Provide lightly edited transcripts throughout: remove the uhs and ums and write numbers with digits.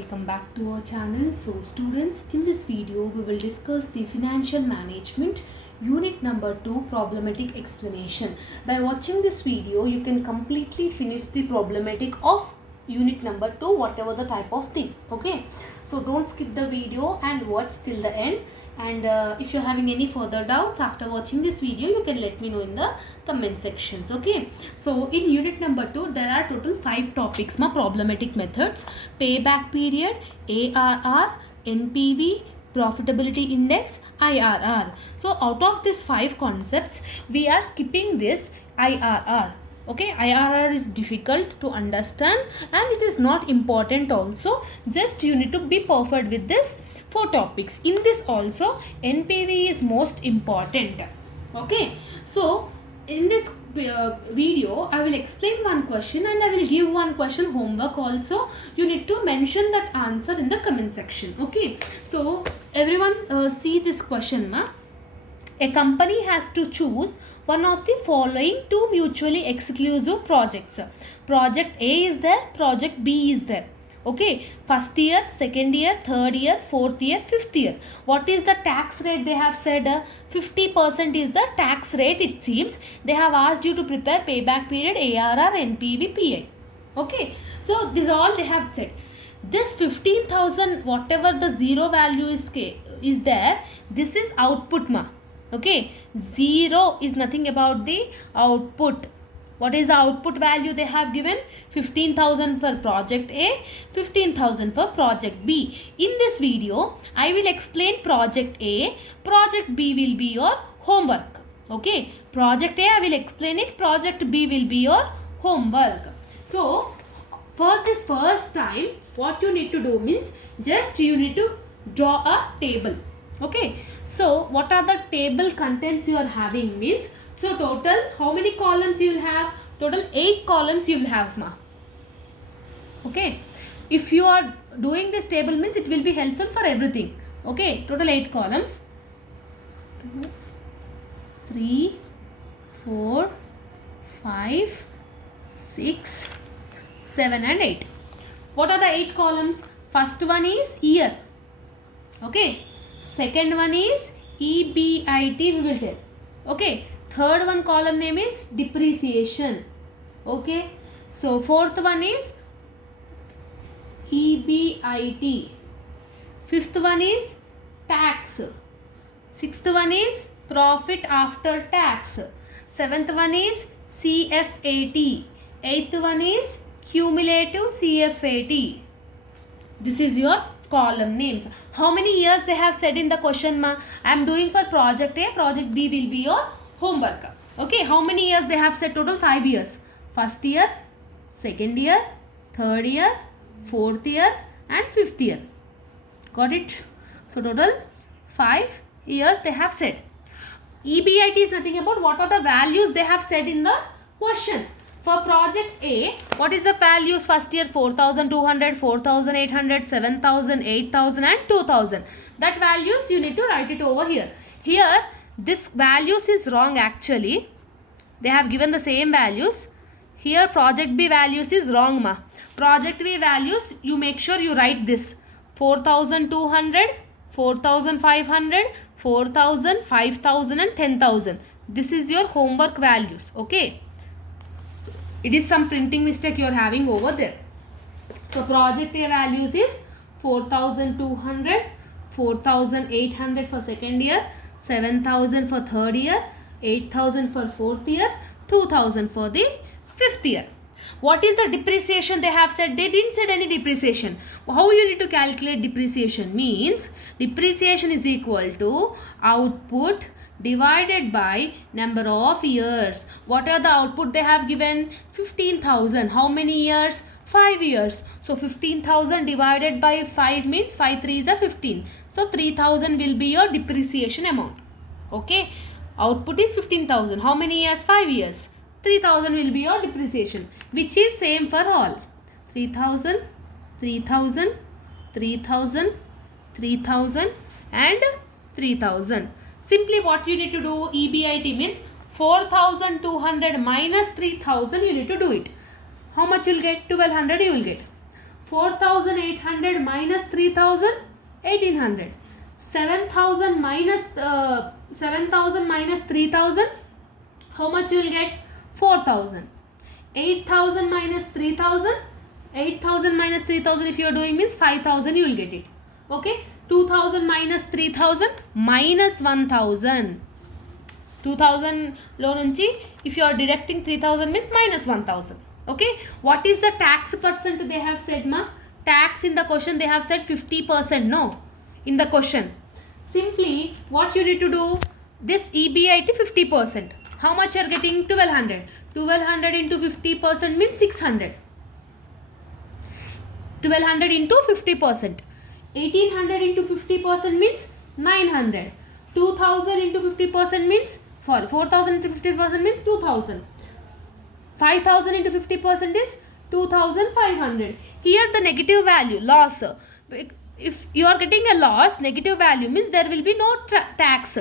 welcome back to our channel. So students, in this video we will discuss the financial management unit number 2 problematic explanation. By watching this video you can completely finish the problematic of unit number 2, whatever the type of things. Okay, so don't skip the video and watch till the end. And if you're having any further doubts after watching this video, you can let me know in the comment sections. Okay, so in unit number 2 there are total 5 topics problematic methods: payback period, ARR, NPV, profitability index, IRR. So out of these 5 concepts we are skipping this IRR. Okay, IRR is difficult to understand and it is not important also. Just you need to be perfect with this 4 topics. In this also NPV is most important. Okay, so in this video I will explain one question and I will give one question homework also. You need to mention that answer in the comment section. Okay, so everyone see this question. A company has to choose one of the following 2 mutually exclusive projects. Project A is there, project B is there. Okay, first year, second year, third year, fourth year, fifth year. What is the tax rate they have said? 50% is the tax rate it seems. They have asked you to prepare payback period, ARR, NPV, PA. Okay, so this all they have said. This 15,000, whatever the zero value is there, this is output Okay, 0 is nothing about the output. What is the output value they have given? 15,000 for project A, 15,000 for project B. In this video, I will explain project A. Project B will be your homework. Okay, project A I will explain it. Project B will be your homework. So, for this first time, what you need to do means just you need to draw a table. Okay, so what are the table contents you are having means, so total how many columns you will have? Total 8 columns you will have Okay, if you are doing this table means it will be helpful for everything. Okay, total 8 columns. 3, 4, 5, 6, 7 and 8. What are the 8 columns? First one is year. Okay, second one is EBIT we will tell. Okay, third one column name is depreciation. Okay, so fourth one is EBIT. Fifth one is tax. Sixth one is profit after tax. Seventh one is CFAT. Eighth one is cumulative CFAT. This is your column names. How many years they have said in the question I am doing for project A, project B will be your homework. Okay, how many years they have said? Total 5 years. First year, second year, third year, fourth year and fifth year. Got it? So total 5 years they have said. EBIT is nothing about what are the values they have said in the question. For project A, what is the values? First year 4,200, 4,800, 7,000, 8,000 and 2,000. That values you need to write it over here. Here this values is wrong actually. They have given the same values. Here project B values is wrong Project B values you make sure you write this. 4,200, 4,500, 4,000, 5,000 and 10,000. This is your homework values. Okay. It is some printing mistake you are having over there. So project A values is 4,200, 4,800 for second year, 7,000 for third year, 8,000 for fourth year, 2,000 for the fifth year. What is the depreciation they have said? They didn't said any depreciation. How you need to calculate depreciation? Means depreciation is equal to output divided by number of years. What are the output they have given? 15,000. How many years? 5 years. So 15,000 divided by 5 means 5 3 is a 15. So 3,000 will be your depreciation amount. Okay. Output is 15,000. How many years? 5 years. 3,000 will be your depreciation, which is same for all. 3,000, 3,000, 3,000, 3,000 and 3,000. Simply what you need to do, EBIT means 4,200 minus 3,000 you need to do it. How much you will get? 1,200 you will get. 4,800 minus 3,000, 1,800. 7,000 minus 3,000, how much you will get? 4,000. 8,000 minus 3,000, 8,000 minus 3,000 if you are doing means 5,000 you will get it. Okay, 2,000 minus 3,000 minus 1,000. 2,000 lo nunchi if you are deducting 3,000 means minus 1,000. Okay, what is the tax percent they have said, ma? Tax in the question they have said 50%. No, in the question simply what you need to do, this EBIT 50%. How much you are getting? 1,200. 1,200 into 50% means 600. 1,200 into 50%. 1,800 into 50% means 900. 2,000 into 50% means 4,000 into 50% means 2,000. 5,000 into 50% is 2,500. Here the negative value, loss. If you are getting a loss, negative value means there will be no tax.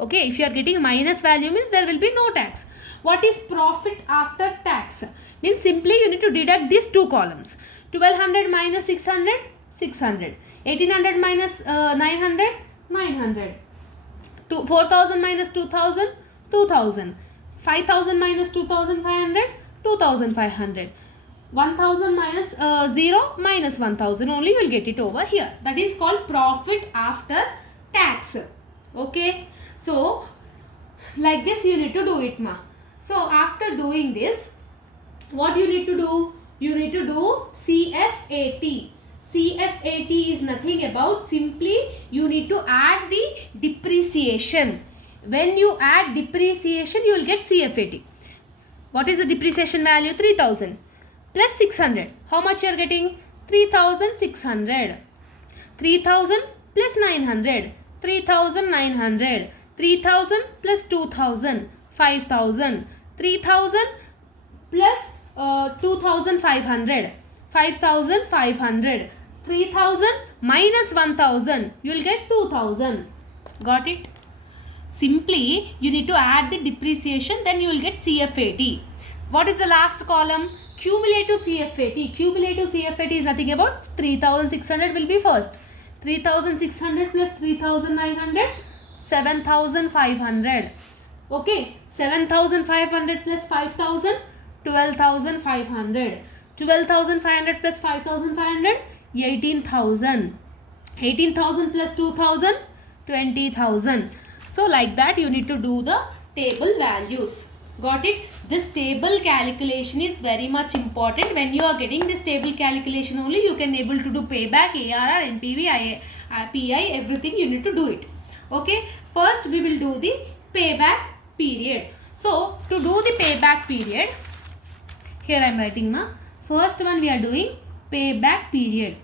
Okay, if you are getting minus value means there will be no tax. What is profit after tax? Means simply you need to deduct these two columns. 1,200 minus 600, 600. 1,800 minus 900, 900. 4,000 minus 2,000, 2,000. 5,000 minus 2,500, 2,500. 1,000 minus 0 minus 1,000 only you will get it over here. That is called profit after tax. Okay. So, like this you need to do it, ma. So, after doing this, what you need to do? You need to do CFAT. CFAT is nothing about, simply you need to add the depreciation. When you add depreciation, you will get CFAT. What is the depreciation value? 3,000 plus 600. How much you are getting? 3,600. 3,000 plus 900. 3,900. 3,000 plus 2,000. 5,000. 3,000 plus 2,500. 5,500. 3,000 minus 1,000. You will get 2,000. Got it? Simply you need to add the depreciation, then you will get CFAT. What is the last column? Cumulative CFAT. Cumulative CFAT is nothing about 3,600 will be first. 3,600 plus 3,900, 7,500. Okay, 7,500 plus 5,000, 12,500. 12,500 plus 5,500, 18,000. 18,000 plus 2,000, 20,000. So like that you need to do the table values. Got it? This table calculation is very much important. When you are getting this table calculation only, you can able to do payback, ARR, NPV, PI, everything you need to do it. Okay. First we will do the payback period. So to do the payback period, here I am writing, ma. First one we are doing payback period.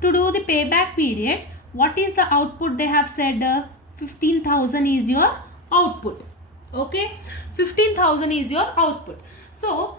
To do the payback period, what is the output they have said? 15,000 is your output. Okay, 15,000 is your output. So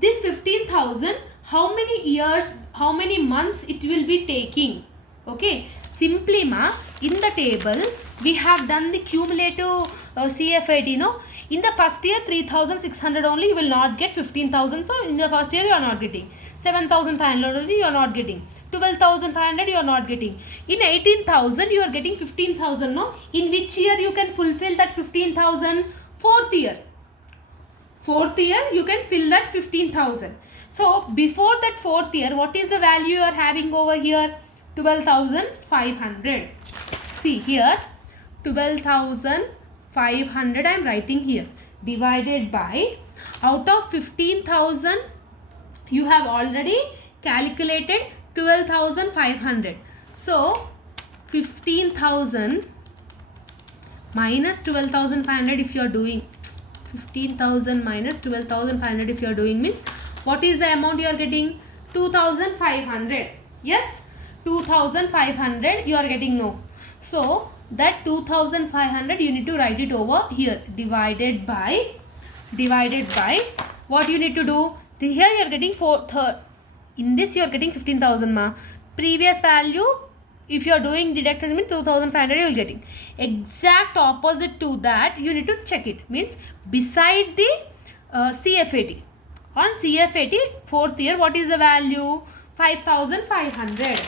this 15,000, how many years, how many months it will be taking? Okay, simply, ma, in the table we have done the cumulative CFAT. No, in the first year 3,600 only you will not get 15,000. So in the first year you are not getting. 7,500 only you are not getting. 12,500 you are not getting. In 18,000 you are getting 15,000. No, in which year you can fulfill that 15,000? Fourth year. Fourth year you can fill that 15,000. So before that fourth year, what is the value you are having over here? 12,500. See here, 12,500 I am writing here, divided by, out of 15,000 you have already calculated 12,500. So 15,000 minus 12,500 if you are doing, 15,000 minus 12,500 if you are doing means, what is the amount you are getting? 2,500. Yes, 2,500 you are getting. No, so that 2,500 you need to write it over here, divided by what you need to do? Here you are getting in this you are getting 15,000, ma. Previous value, if you are doing deducted means 2,500 you will getting. Exact opposite to that you need to check it, means beside the CFAT. On CFAT 4th year, what is the value? 5,500.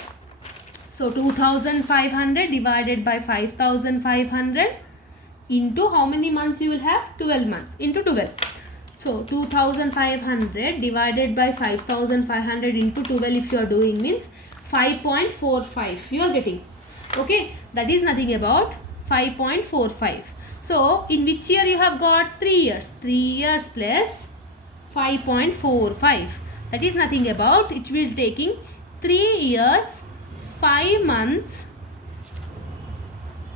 So 2,500 divided by 5,500 into how many months you will have? 12 months into 12. So 2,500 divided by 5,500 into 12 if you are doing means 5.45 you are getting. Okay, that is nothing about 5.45. So in which year you have got? 3 years. 3 years plus 5.45. That is nothing about, it will taking 3 years, 5 months,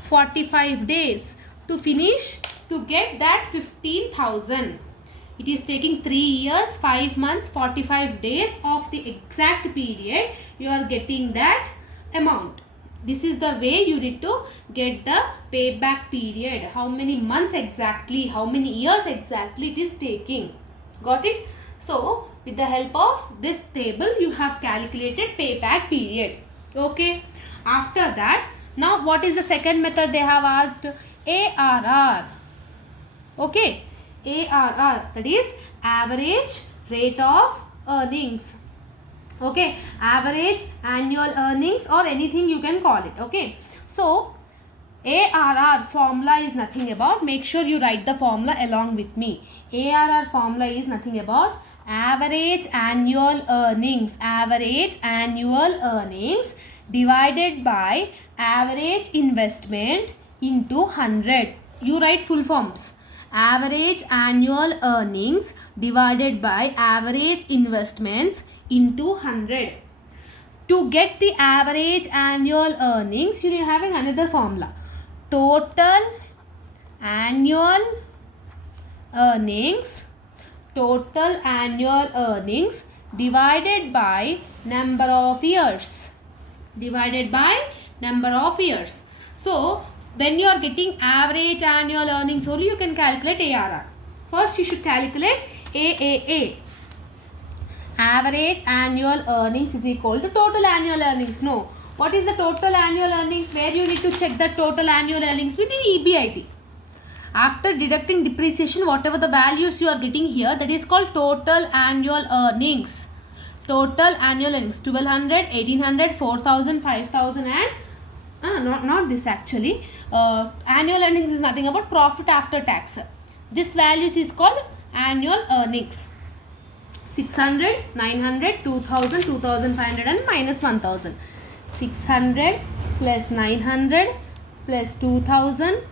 45 days to finish to get that 15,000. It is taking 3 years, 5 months, 45 days of the exact period. You are getting that amount. This is the way you need to get the payback period. How many months exactly, how many years exactly it is taking. Got it? So, with the help of this table, you have calculated payback period. Okay. After that, now what is the second method they have asked? ARR. Okay. ARR, that is average rate of earnings. Okay, average annual earnings or anything you can call it. Okay, so ARR formula is nothing about, make sure you write the formula along with me. ARR formula is nothing about average annual earnings. Average annual earnings divided by average investment into 100. You write full forms. Average annual earnings divided by average investments into 100. To get the average annual earnings, you are having another formula. Total annual earnings. Total annual earnings divided by number of years. Divided by number of years. So, when you are getting average annual earnings only, you can calculate ARR. First, you should calculate AAA. Average annual earnings is equal to total annual earnings. No. What is the total annual earnings? Where you need to check the total annual earnings within EBIT. After deducting depreciation, whatever the values you are getting here, that is called total annual earnings. Total annual earnings 1200, 1800, 4000, 5000 and not this actually. Annual earnings is nothing about profit after tax. This values is called annual earnings. 600, 900, 2000, 2500 and minus 1000. 600 plus 900 plus 2000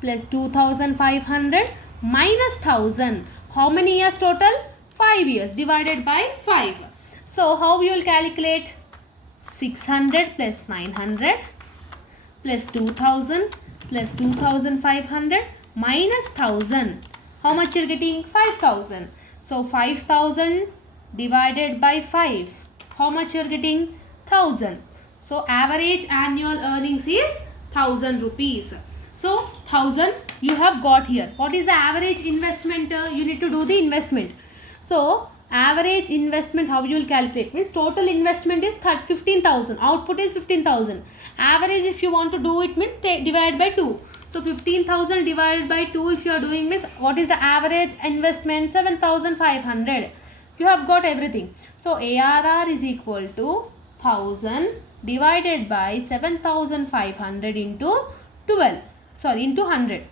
plus 2500 minus 1000. How many years total? 5 years divided by 5. So how you will calculate? 600 plus 900 plus 2000 plus 2500 minus 1000. How much you are getting? 5000. So 5000 divided by 5. How much you are getting? 1000. So average annual earnings is 1000 rupees. So 1000 you have got here. What is the average investment? You need to do the investment. So average investment, how you will calculate? Means total investment is 15,000. Output is 15,000. Average if you want to do it means divide by 2. So 15,000 divided by 2 if you are doing means what is the average investment? 7,500. You have got everything. So ARR is equal to 1000 divided by 7,500 into 12. Sorry, into 100.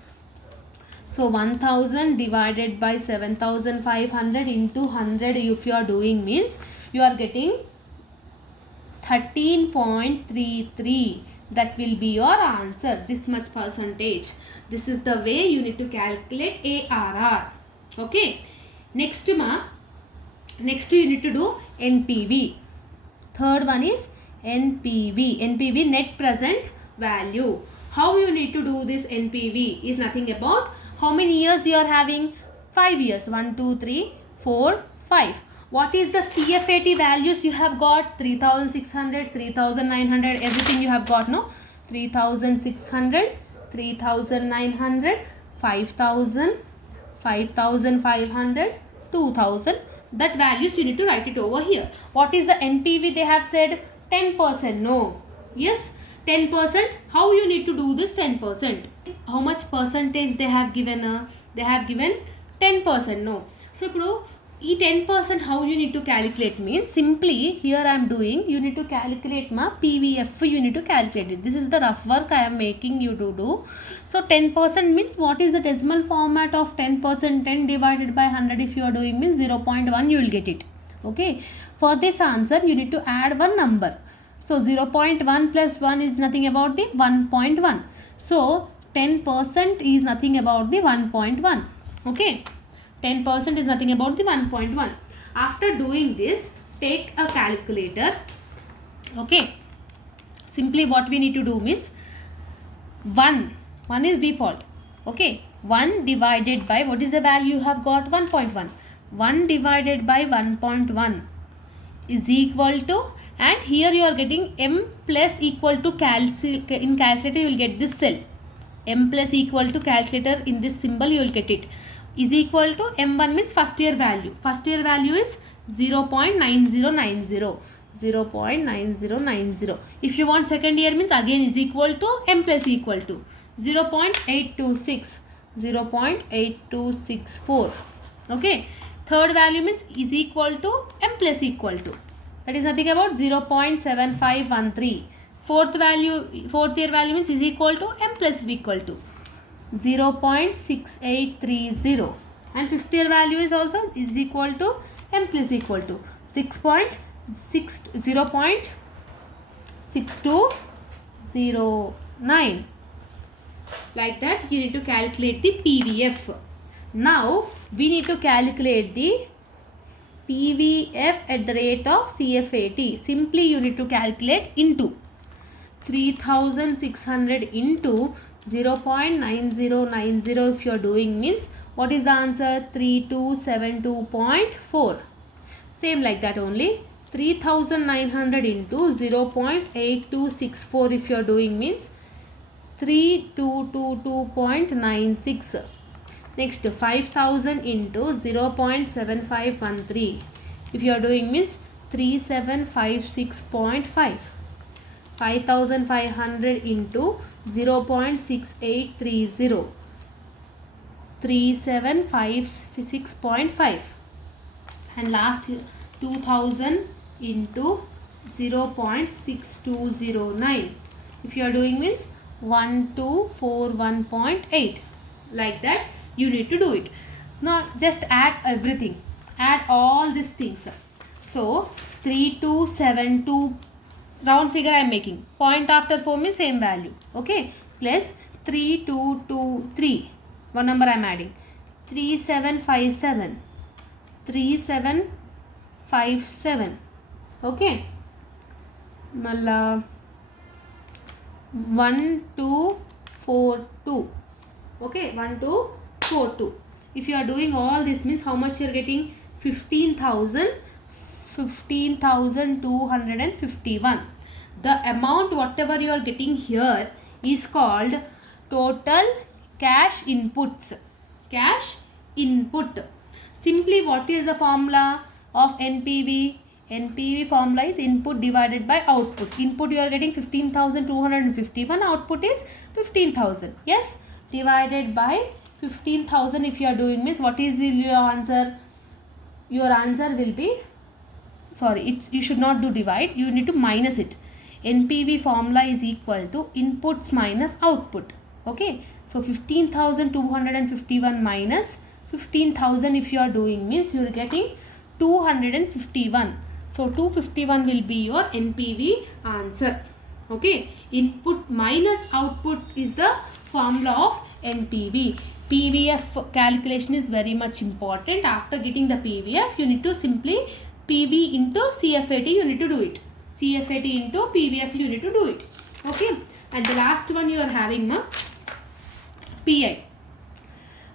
So 1000 divided by 7,500 into 100 if you are doing means you are getting 13.33. That will be your answer. This much percentage. This is the way you need to calculate ARR. Okay. Next you need to do NPV. Third one is NPV. NPV, net present value. How you need to do this NPV is nothing about how many years you are having? 5 years. 1, 2, 3, 4, 5. What is the CFAT values you have got? 3,600, 3,900, everything you have got, no? 3,600, 3,900, 5,000, 5,500, 2,000. That values you need to write it over here. What is the NPV they have said? 10%. No. Yes. 10%. How you need to do this 10%? How much percentage they have given? They have given 10%. No. So, 10% how you need to calculate means simply here I am doing, you need to calculate my PVF, you need to calculate it. This is the rough work I am making you to do. So 10% means what is the decimal format of 10%? 10 divided by 100 if you are doing means 0.1 you will get it. Okay. For this answer you need to add one number. So 0.1 plus 1 is nothing about the 1.1. So 10% is nothing about the 1.1. Okay. 10% is nothing about the 1.1. After doing this, take a calculator. Okay. Simply what we need to do means 1 is default. Okay. 1 divided by, what is the value you have got? 1.1. 1 divided by 1.1 is equal to, and here you are getting m plus equal to in calculator you will get this cell. M plus equal to calculator in this symbol you will get it. Is equal to m1 means first year value. First year value is 0.9090. 0.9090. If you want second year means again is equal to m plus equal to 0.826. 0.8264. Okay. Third value means is equal to m plus equal to. That is nothing about 0.7513. Fourth year value means is equal to m plus equal to 0.6830, and fifth year value is also is equal to m plus equal to 0.6209. Like that you need to calculate the PVF. Now we need to calculate the PVF at the rate of CFAT. Simply you need to calculate into 3600 into 0.9090 if you are doing means what is the answer? 3272.4. Same like that only. 3900 into 0.8264 if you are doing means 3222.96. Next 5000 into 0.7513 if you are doing means 3756.5. 5500 into 0.6830, 3756.5, and last 2000 into 0.6209 if you are doing means 1241.8. Like that you need to do it. Now just add everything, add all these things. So 3272, round figure I am making, point after 4 means same value. Okay. Plus 3223, one number I am adding, 3757, 3757. Okay. Malla 1242. Okay. 1242. If you are doing all this means how much you are getting? 15,251. The amount whatever you are getting here is called total cash inputs. Cash input. Simply what is the formula of NPV? NPV formula is input divided by output. Input you are getting 15,251. Output is 15,000. Yes. Divided by 15,000 if you are doing means what is your answer? Your answer will be, sorry, you should not do divide, you need to minus it. NPV formula is equal to inputs minus output. Okay. So 15,251 minus 15,000 if you are doing means you are getting 251. So 251 will be your NPV answer. Okay. Input minus output is the formula of NPV. PVF calculation is very much important. After getting the PVF, you need to simply PV into CFAT you need to do it. CFAT into PVF you need to do it. Okay. And the last one you are having PI.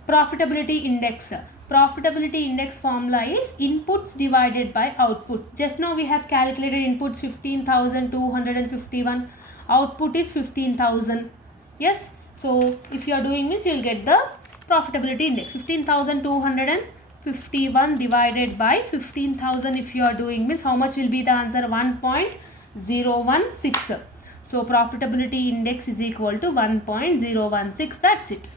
Profitability index. Profitability index formula is inputs divided by output. Just now we have calculated inputs 15,251. Output is 15,000. Yes. So if you are doing this, you will get the profitability index. 15,251 divided by 15,000 if you are doing means how much will be the answer? 1.016. So profitability index is equal to 1.016. That's it.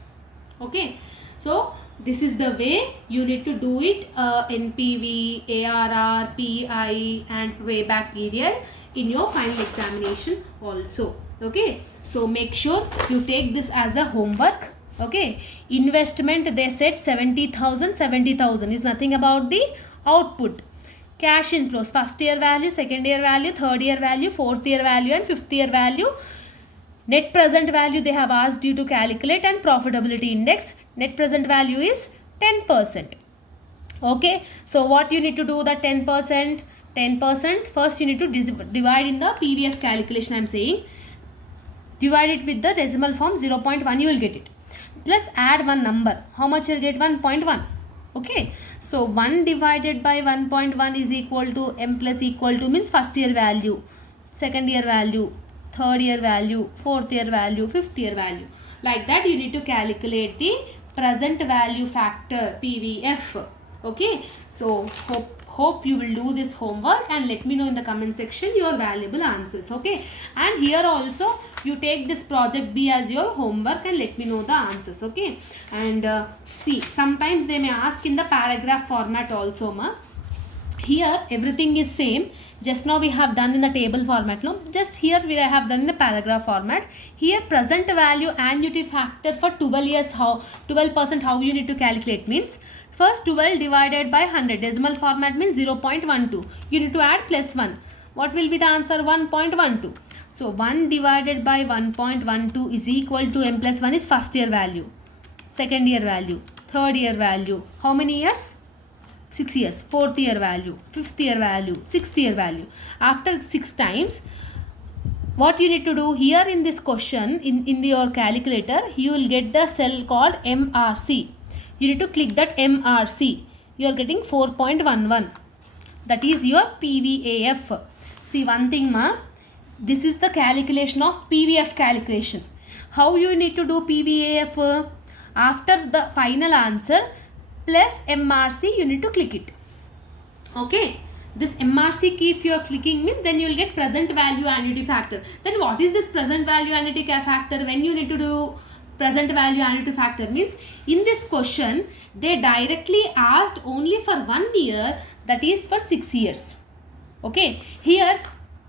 Okay. So This is the way you need to do it, NPV, ARR, PI and payback period in your final examination also. Okay, so make sure you take this as a homework. Okay, investment they said 70,000, 70,000 is nothing about the output. Cash inflows, first year value, second year value, third year value, fourth year value and fifth year value. Net present value they have asked you to calculate, and profitability index. Net present value is 10%. Okay, so what you need to do, the 10%, 10%, first you need to divide in the PVF calculation. I am saying divide it with the decimal form 0.1, you will get it. Plus add one number. How much you will get? 1.1. Okay, so 1 divided by 1.1 is equal to m plus equal to means first year value, second year value, third year value, fourth year value, fifth year value. Like that you need to calculate the present value factor, PVF. Okay, so hope you will do this homework and let me know in the comment section your valuable answers. Okay, and here also you take this project B as your homework and let me know the answers. Okay, and see, sometimes they may ask in the paragraph format also, ma. Here everything is same. Just now we have done in the table format. No, just here we have done in the paragraph format. Here present value annuity factor for 12 years, how 12% how you need to calculate means, first 12 divided by 100, decimal format means 0.12. You need to add plus 1. What will be the answer? 1.12. So 1 divided by 1.12 is equal to m plus 1 is first year value, second year value, third year value. How many years? 6 years. Fourth year value, fifth year value, sixth year value. After 6 times, what you need to do here in this question, in your calculator, you will get the cell called MRC. You need to click that MRC. You are getting 4.11. That is your PVAF. See one thing, ma. This is the calculation of PVF calculation. How you need to do PVAF? After the final answer plus MRC, you need to click it. Okay, this MRC key if you are clicking means then you will get present value annuity factor. Then what is this present value annuity factor? When you need to do present value annuity factor means, in this question they directly asked only for 1 year, that is for 6 years. Okay, here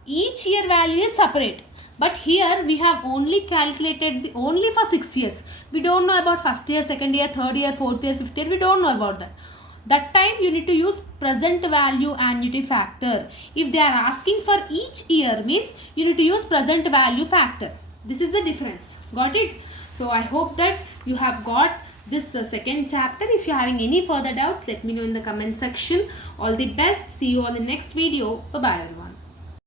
each year value is separate, but here we have only calculated only for 6 years. We don't know about first year, second year, third year, fourth year, fifth year. We don't know about that. That time you need to use present value annuity factor. If they are asking for each year means you need to use present value factor. This is the difference. Got it? So I hope that you have got this second chapter. If you are having any further doubts, let me know in the comment section. All the best. See you all in the next video. Bye bye everyone.